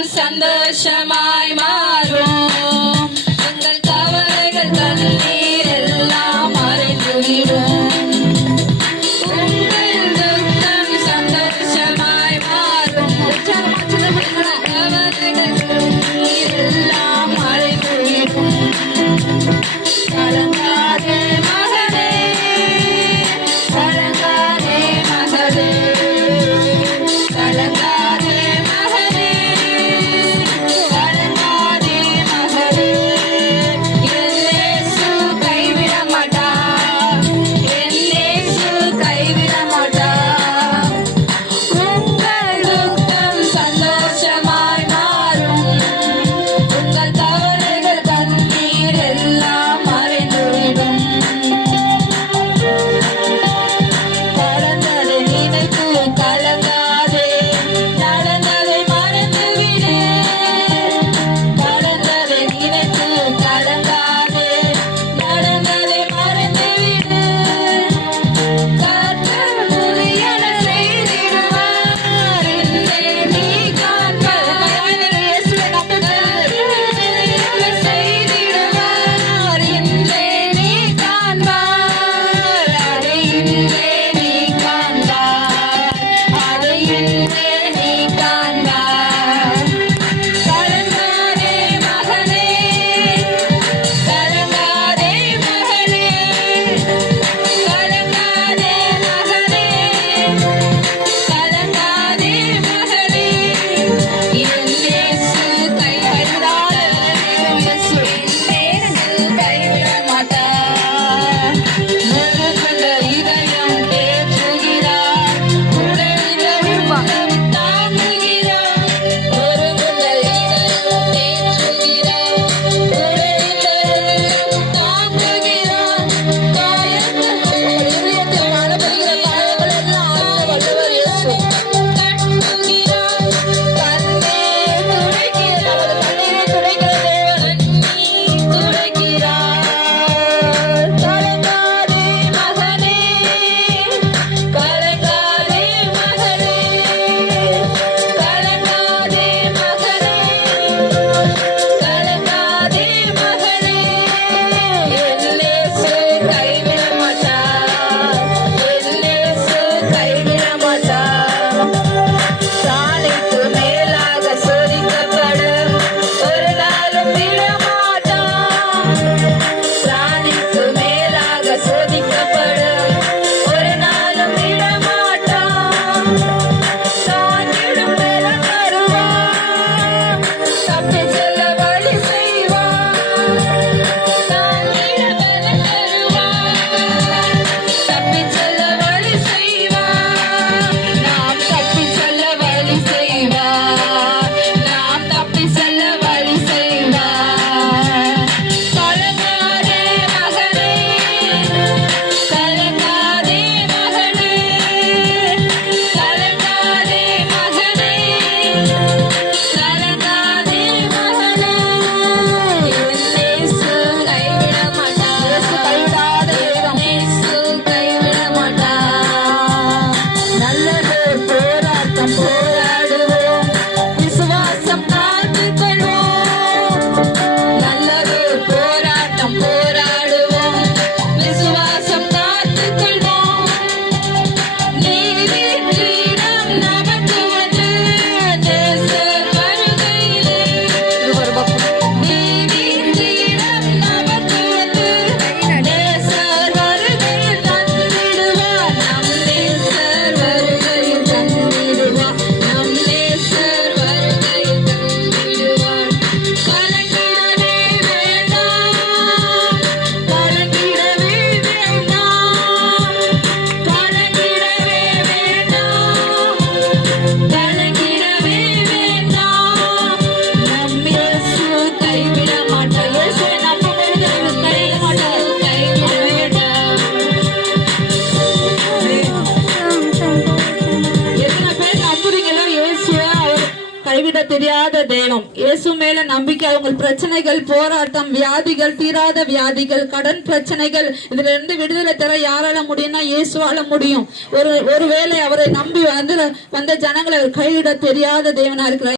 சந்தோஷமாய் மாறும். உங்கள் கவலைகள் கண்ணீர் எல்லாம் மறைந்துவிடும். உங்கள் துக்கம் சந்தோஷமாய் மாறும். கவலைகள் கண்ணீர் எல்லாம் மறைந்துவிடும். கலங்காதே மகளே, கலங்காதே மகளே, கலங்காதே மகளே, கலங்காதே மகளே. என் இயேசு கைவிட மாட்டார், என் இயேசு கைவிட மாட்டார். உங்கள் துக்கம் சந்தோஷமாய் மாறும். உங்கள் கவலைகள் கண்ணீர் எல்லாம் மறைந்துவிடும். கடந்ததை நினைத்து கலங்காதே, நடந்ததை மறந்துவிடு. கடந்ததை நினைத்து கலங்காதே, நடந்ததை மறந்துவிடு. கர்த்தர் உறுதியென செய்திடுவார், இன்றே நீ காண்பாய். இயேசுவை நம்புங்கள். உறுதியென செய்திடுவார், இன்றே நீ காண்பாய். அதை இன்றே நீ காண்பாய், அதை இன்றே நீ காண்பாய். கலங்காதே மகனே, கலங்காதே மகளே, கலங்காதே மகனே, கலங்காதே மகளே. என் இயேசு கைவிடாத இயேசு, என் இயேசு கைவிட மாட்டார். நொறுங்குண்ட இதயம் தேற்றுகிறார், உடைந்த உள்ளம் தாங்குகிறார். நொறுங்குண்ட இதயம் தேற்றுகிறார், உடைந்த உள்ளம் தாங்குகிறார். உங்கள் இதயத்தில் காணப்படுகிற காயங்கள் எல்லாம் ஆற்ற வல்லவர் இயேசு. கட்டுகிறார், கண்ணீர் துடைக்கிறார். கண்ணீரை துடைக்கிற தேவன் நீர் துடைக்கிறார். கலங்காதே மகனே, கலங்காதே மகளே, கலங்காதே மகனே, கலங்காதே மகளே. என் இயேசு கைவிட மாட்டார், என் இயேசு கைவிட மாட்டார். சாலைக்கு மேலாக சோதிக்கப்படும், ஒரு நாளும் விடமாட்டான். சாலைக்கு மேலாக சோதிக்கப்படும், ஒரு நாளும் விடமாட்டான். தாங்கிடும் பலம் தருவான், தப்பிச் செல்ல வழி செய்வான். தாங்கிடும் பலம் தருவான், தப்பிச் செல்ல வழி செய்வான். நாம் தப்பிச் செல்ல வழி செய்வான், நாம் தப்பிச் செல்ல வழி செய்வான். கலங்காதே மகனே, கலங்காதே மகளே, கலங்காதே மகனே, கலங்காதே மகளே. என் இயேசு கைவிட மாட்டார், கைவிடாத தேவன். இயேசு கைவிட மாட்டார். நல்லதோர் போராட்டம் போராடுவோம், விசுவாசம் காத்துக்கொள்வோம். நல்லதோர் போராட்டம் போராடுவோம், விசுவாசம் காத்துக்கொள்வோம். நீதியின் கிரீடம் நமக்கு உண்டு, நேசர் வருகையிலே. நீதியின் கிரீடம் நமக்கு உண்டு, நேசர் வருகையில் தந்திடுவார். நம் நேசர் வருகையில் தந்திடுவார், நம் நேசர் வருகையில் தந்திடுவார். கலங்கிடவே வேண்டாம், கலங்கிடவே வேண்டாம், கலங்கிடவே வேண்டாம், கலங்கிடவே வேண்டாம். நம் இயேசு கைவிட மாட்டார். இயேசுவை நம்புங்கள், கைவிட மாட்டார், கைவிட வேண்டாம். எத்தனை பேர் நம்புறீங்களோ இயேசுவை அவர் கைவிட தெரியாத தெய்வம். இயேசு மேல நம்பிக்கை. உங்கள் பிரச்சனைகள், போராட்டம், வியாதிகள், தீராத வியாதிகள், கடன் பிரச்சனைகள், இதுல இருந்து விடுதலை தர யாரால முடியும்னா இயேசுவால முடியும். ஒருவேளை அவரை நம்பி வந்த ஜனங்களை கைவிட தெரியாத தேவனா இருக்கிறார்.